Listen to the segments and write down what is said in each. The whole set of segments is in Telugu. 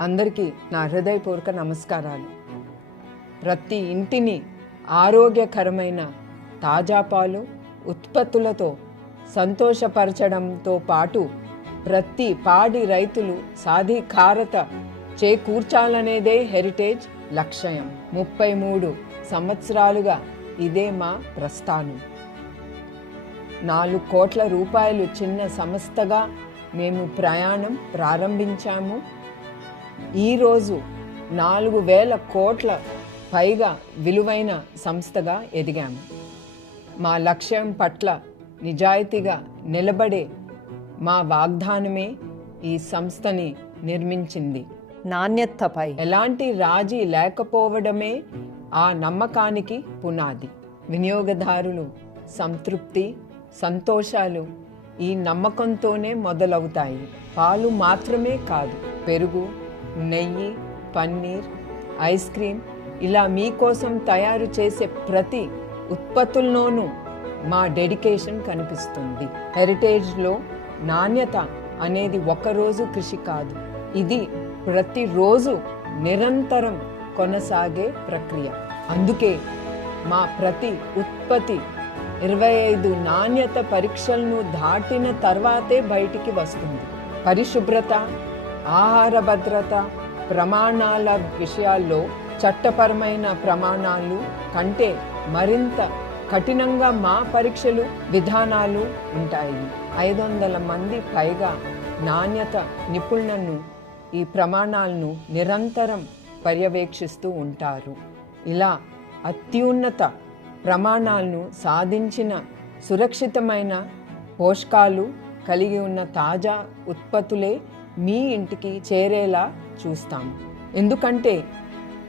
అందరికీ నా హృదయపూర్వక నమస్కారాలు. ప్రతి ఇంటిని ఆరోగ్యకరమైన తాజా పాలు ఉత్పత్తులతో సంతోషపరచడంతో పాటు ప్రతి పాడి రైతులు సాధికారత చేకూర్చాలనేదే హెరిటేజ్ లక్ష్యం. ముప్పై మూడు సంవత్సరాలుగా ఇదే మా ప్రస్థానం. నాలుగు కోట్ల రూపాయలు చిన్న సంస్థగా మేము ప్రయాణం ప్రారంభించాము. ఈరోజు నాలుగు వేల కోట్ల పైగా విలువైన సంస్థగా ఎదిగాము. మా లక్ష్యం పట్ల నిజాయితీగా నిలబడే మా వాగ్దానమే ఈ సంస్థని నిర్మించింది. నాణ్యతపై. ఎలాంటి రాజీ లేకపోవడమే ఆ నమ్మకానికి పునాది. వినియోగదారులు సంతృప్తి సంతోషాలు ఈ నమ్మకంతోనే మొదలవుతాయి. పాలు మాత్రమే కాదు పెరుగు నెయ్యి పన్నీర్ ఐస్ క్రీమ్ ఇలా మీకోసం తయారు చేసే ప్రతి ఉత్పత్తుల్లోనూ మా డెడికేషన్ కనిపిస్తుంది. హెరిటేజ్లో నాణ్యత అనేది ఒకరోజు కృషి కాదు. ఇది ప్రతిరోజు నిరంతరం కొనసాగే ప్రక్రియ. అందుకే మా ప్రతి ఉత్పత్తి ఇరవై ఐదు నాణ్యత పరీక్షలను దాటిన తర్వాతే బయటికి వస్తుంది. పరిశుభ్రత ఆహార భద్రత ప్రమాణాల విషయాల్లో చట్టపరమైన ప్రమాణాలు కంటే మరింత కఠినంగా మా పరీక్షలు విధానాలు ఉంటాయి. ఐదు వందల మంది పైగా నాణ్యత నిపుణులను ఈ ప్రమాణాలను నిరంతరం పర్యవేక్షిస్తూ ఉంటారు. ఇలా అత్యున్నత ప్రమాణాలను సాధించిన సురక్షితమైన పోషకాలు కలిగి ఉన్న తాజా ఉత్పత్తులే మీ ఇంటికి చేరేలా చూస్తాం ఎందుకంటే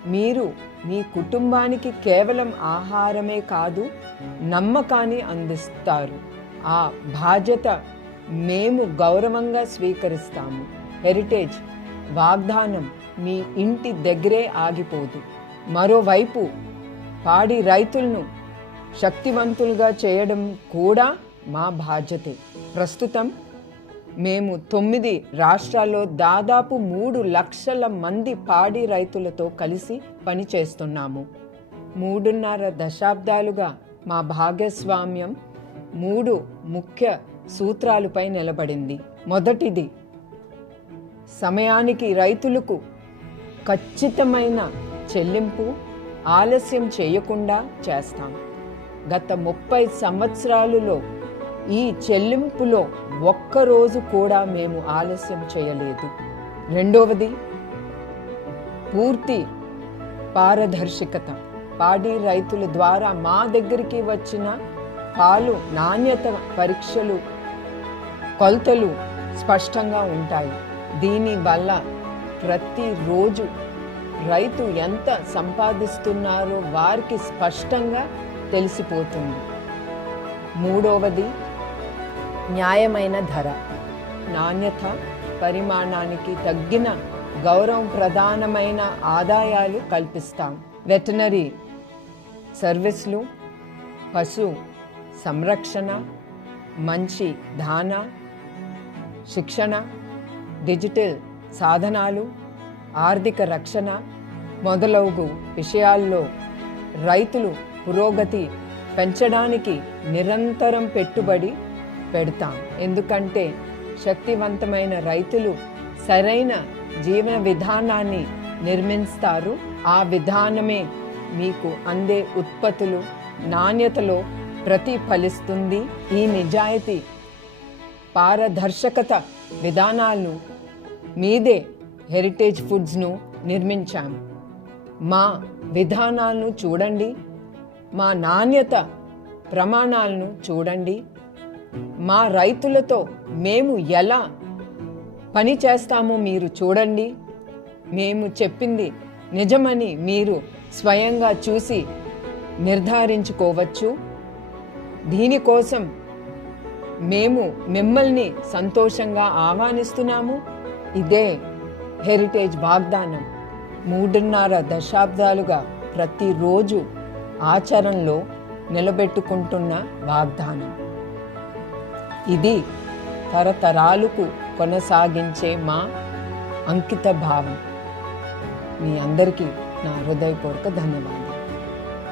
మీరు మీ కుటుంబానికి కేవలం ఆహారమే కాదు నమ్మకాన్ని అందిస్తారు. ఆ బాధ్యత మేము గౌరవంగా స్వీకరిస్తాము. హెరిటేజ్ వాగ్దానం మీ ఇంటి దగ్గరే ఆగిపోదు. మరోవైపు పాడి రైతులను శక్తివంతులుగా చేయడం కూడా మా బాధ్యతే. ప్రస్తుతం మేము తొమ్మిది రాష్ట్రాల్లో దాదాపు మూడు లక్షల మంది పాడి రైతులతో కలిసి పనిచేస్తున్నాము. మూడున్నర దశాబ్దాలుగా మా భాగస్వామ్యం మూడు ముఖ్య సూత్రాలపై నిలబడింది. మొదటిది సమయానికి రైతులకు ఖచ్చితమైన చెల్లింపు ఆలస్యం చేయకుండా చేస్తాం. గత ముప్పై సంవత్సరాలలో ఈ చెల్లింపులో ఒక్కరోజు కూడా మేము ఆలస్యం చేయలేదు. రెండవది పూర్తి పారదర్శకత. పాడి రైతుల ద్వారా మా దగ్గరికి వచ్చిన పాలు నాణ్యత పరీక్షలు కొలతలు స్పష్టంగా ఉంటాయి. దీనివల్ల ప్రతిరోజు రైతు ఎంత సంపాదిస్తున్నారో వారికి స్పష్టంగా తెలిసిపోతుంది. మూడవది న్యాయమైన ధర. నాణ్యత పరిమాణానికి తగ్గిన గౌరవం ప్రధానమైన ఆదాయాలు కల్పిస్తాం. వెటనరీ సర్వీసులు పశు సంరక్షణ మంచి దాన శిక్షణ డిజిటల్ సాధనాలు ఆర్థిక రక్షణ మొదలగు విషయాల్లో రైతులు పురోగతి పెంచడానికి నిరంతరం పెట్టుబడి పెడతాం. ఎందుకంటే శక్తివంతమైన రైతులు సరైన జీవన విధానాన్ని నిర్మిస్తారు. ఆ విధానమే మీకు అందే ఉత్పత్తులు నాణ్యతలో ప్రతిఫలిస్తుంది. ఈ నిజాయితీ పారదర్శకత విధానాలను మీదే హెరిటేజ్ ఫుడ్స్ను నిర్మించాం. మా విధానాలను చూడండి మా నాణ్యత ప్రమాణాలను చూడండి. మా రైతులతో మేము ఎలా పని చేస్తామో మీరు చూడండి. మేము చెప్పింది నిజమని మీరు స్వయంగా చూసి నిర్ధారించుకోవచ్చు. దీనికోసం మేము మిమ్మల్ని సంతోషంగా ఆహ్వానిస్తున్నాము. ఇదే హెరిటేజ్ వాగ్దానం. మూడున్నర దశాబ్దాలుగా ప్రతిరోజు ఆచరణలో నిలబెట్టుకుంటున్న వాగ్దానం. ఇది తరతరాలకు కొనసాగించే మా అంకిత భావం మీ అందరికీ నా హృదయపూర్వక ధన్యవాదాలు.